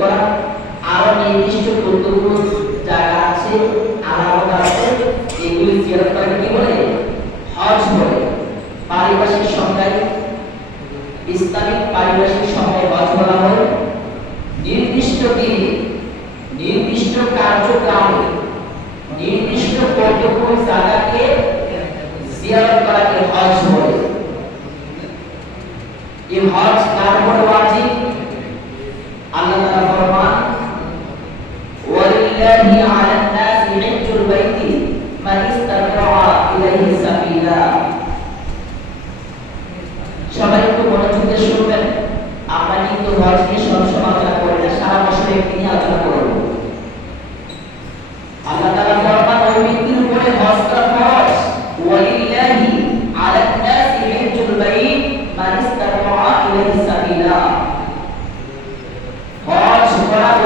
করা। আরও নির্দিষ্ট কতগুলো জায়গা আছে আলাদা আছে, এগুলি বলে? হজ পারিভাষিক সংজ্ঞায় ইসলামিক পারিভাষিক সংজ্ঞায় হজ বলা হয় নির্দিষ্ট দিনে নির্দিষ্ট কার্যক্রমে নির্দিষ্ট কতগুলো জায়গাকে জিয়ারত করাকে হজ বলে এই হজ কার উপর ওয়াজিব আল্লাহ তাআলা ফরমান ওয়ালিল্লাহি আলান নাসি হিজ্জুল বাইতি মান ইসতাতাআ ইলাইহি সাবিলা সবাই একটু মনোযোগ শুনবেন, আমরা কিন্তু হজ নিয়ে সবসময় আলোচনা করি না, সারা বছর একটি নিয়ে আলোচনা করব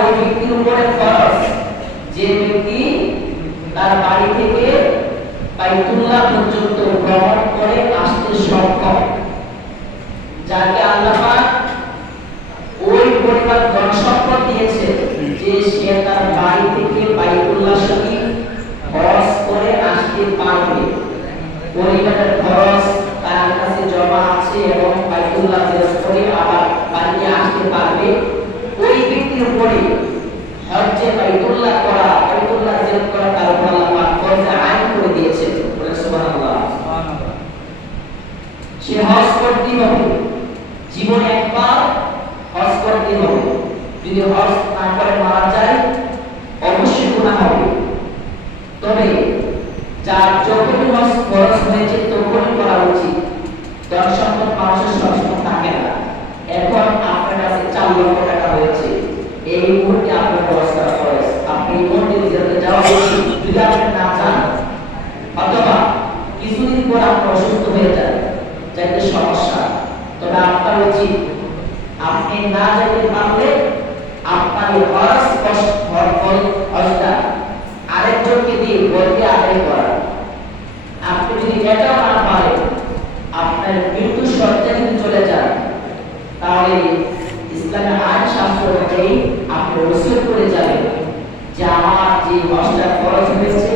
ওই ব্যক্তির উপরে হজ যে ব্যক্তি তার বাড়ি থেকে বাইতুল্লাহ পর্যন্ত ভ্রমণ করে আসতে সক্ষম যাকে আল্লাহ পাক ওই পরিমাণ ধন সম্পদ দিয়েছে যে সে তার বাড়ি থেকে বাইতুল্লাহ শরীফ খরচ করে আসতে পারবে। পরিবারের খরচ তার কাছে জমা আছে এবং বাইতুল্লাহ জিয়ারত করে আবার বাড়িতে আসতে পারবে। ওই ব্যক্তির উপরে হজ্জে বাইতুল্লাহ করা, বাইতুল্লাহ জিয়ারত করা তার উপর আল্লাহ পাক ফরজে আইন করে দিয়েছে সে হজ করতে হবে জীবনে একবার হজ করতে হবে যদি হজ না করে মারা যায়, অবশ্যই গুনাহ হবে। তবে যার যখনই হজ খরচ হয়েছে, তখনই করা উচিত। ধন সম্পদ মানুষের সবসময় থাকে না। এখন আপনার কাছে চার লক্ষ টাকা হয়েছে এই মুহূর্তে আপনার হজ খরচ আপনি এই মুহূর্তে জিয়ারতে যাওয়া উচিত। যদি আপনি না চান, অথবা কিছুদিন পর আপনি অসুস্থ হয়ে যান, যাইতে সমস্যা। তবে আপনার উচিত আপনি না যেতে পারলে এই হরস কষ্ট ফল হজটা আরেকজনকে দিয়ে বলতে আদায় করা। আপনি যদি এটাও না পারেন আপনার মৃত্যু সজ্জায় যদি চলে যান, তাহলে ইসলামের আইন শাস্ত্র অনুযায়ী আপনি ওসিয়ত করে যাবেন যে আমার যে হজটা খরচ হয়েছে,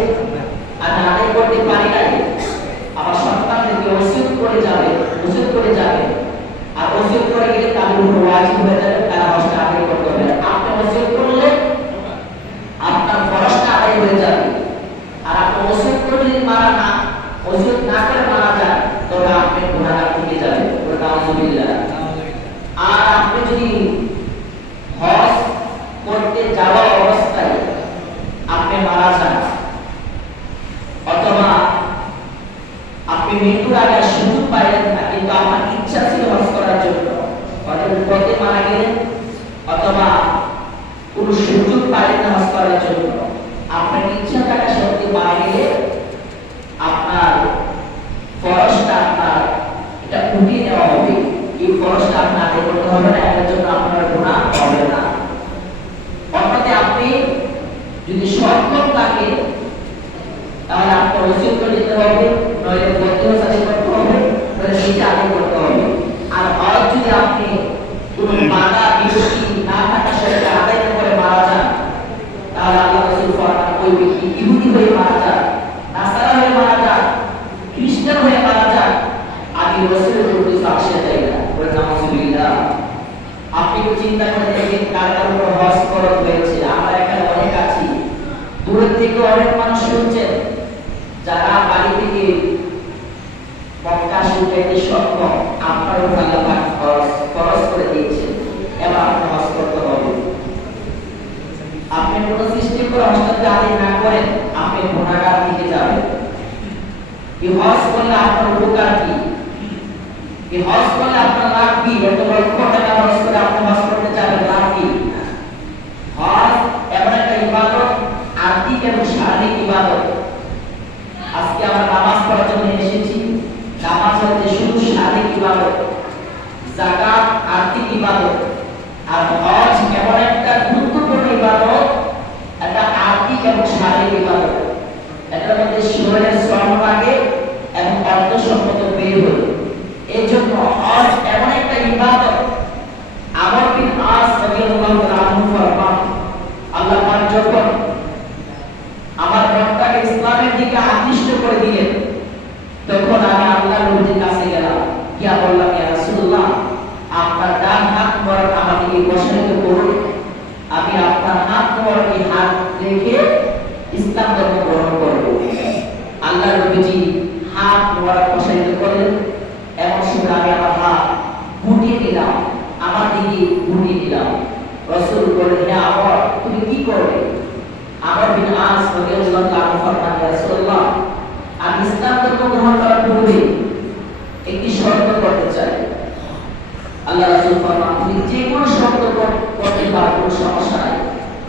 আমি আদায় করতে পারি নাই, আমার সন্তানদেরকে ওসিয়ত করে যাবে ওসিয়ত করে যাবে। আর ওসিয়ত করে গেলে তাদের উপর হয়ে যাবে তারা হজটা আদায় করতে হবে আপনি ওসিয়ত করলে আপনার খরচটা আদায় হয়ে যাবে আর আপনি ওসিয়ত করে যদি মারা না ওসিয়ত না করে মারা যান তবে আপনি গুনাহগার থেকে যাবেন ওটা নাউজুবিল্লাহ আর আপনি যদি হজ করতে করার জন্য আপনার ইচ্ছা থাকা সত্ত্বেও মারা গেলে আপনার ফরজটা আপনার এটা উঠিয়ে নেওয়া হবে। এই করতে হবে না, এটার জন্য আপনার গুণা হবে না। অন্যতে আপনি যদি সক্ষম থাকে, তাহলে আপনার ওসিয়ত করে দিতে হবে, নইলে ফরজ আদায় করতে হবে নইলে সেটা আদায় করতে হবে। আর হজ যদি আপনি কোনো বাধা বিরতি না থাকা সত্ত্বেও আদায় করে মারা যান, তাহলে আল্লাহ রাসূল ফরমান ওই ব্যক্তি ইহুদি হয়ে মারা যান, নাসারা হয়ে মারা যান, খ্রিস্টান হয়ে মারা যান আমি রসুলের প্রতি সাক্ষ্য চাই না। আপনি একটু চিন্তা করে দেখেন কার কার উপর হজ হয়েছে। আমরা এখানে অনেক আছি। দূরের থেকে অনেক মানুষ শুনছেন। যারা বাড়ি থেকে মক্কা শুনতে সক্ষম আপনার উপর আল্লাহ খরচ করে দিয়েছেন। এবার আপনি হজ করতে হবে। আপনি কোনো সৃষ্টি করে হস্তান্তর আদায় না করেন, আপনি গুণাগার দিকে যাবেন। এই হজ করলে আপনার উপকার কি? এই হজ আপনার লাভ এত লক্ষ টাকা হজ করে আপনি হজ করতে যাবেন, লাভ হজ এমন একটা ইবাদত, আর্থিক এবং শারীরিক ইবাদত। আজকে আমরা নামাজ পড়ার জন্য এসেছি। নামাজ হচ্ছে শুধু শারীরিক ইবাদত জাকাত আর্থিক ইবাদত। আর হজ এমন একটা গুরুত্বপূর্ণ ইবাদত, একটা আর্থিক এবং শারীরিক ইবাদত। এটার মধ্যে শরীরের শ্রম লাগে এবং অর্থ সম্পদ বের হল এই জন্য হজ এমন একটা ইবাদত আমার বিন আস রাদিয়াল্লাহু আনহু ফরমান আল্লাহ পাক যখন আমার মনটাকে ইসলামের দিকে আকৃষ্ট করে দিলেন তখন আমি আল্লাহ নবীর কাছে গেলাম গিয়া বললাম ইয়া রাসূলুল্লাহ আপনার ডান হাত মোবারক আমাকে বসাইতে করুন আমি আপনার হাত মোবারকে হাত রেখে ইসলাম ধর্ম গ্রহণ করব। আল্লাহ নবীজি হাত মোবারক বসাইতে করলেন এমন সময় আমি আমার হাত গুটিয়ে দিলাম আমার দিকে গুটিয়ে দিলাম রসুল বললেন, হে আমর তুমি কি করবে? আমার বিন আস রাদিয়াল্লাহু তাআলা ফরমান ইয়া রাসূলুল্লাহ, আমি ইসলাম ধর্ম গ্রহণ করার পূর্বে একটি শর্ত করতে চাই। আল্লাহ রাসূল ফরমান যে কোনো শর্ত কর- করতে পারো, কোনো সমস্যা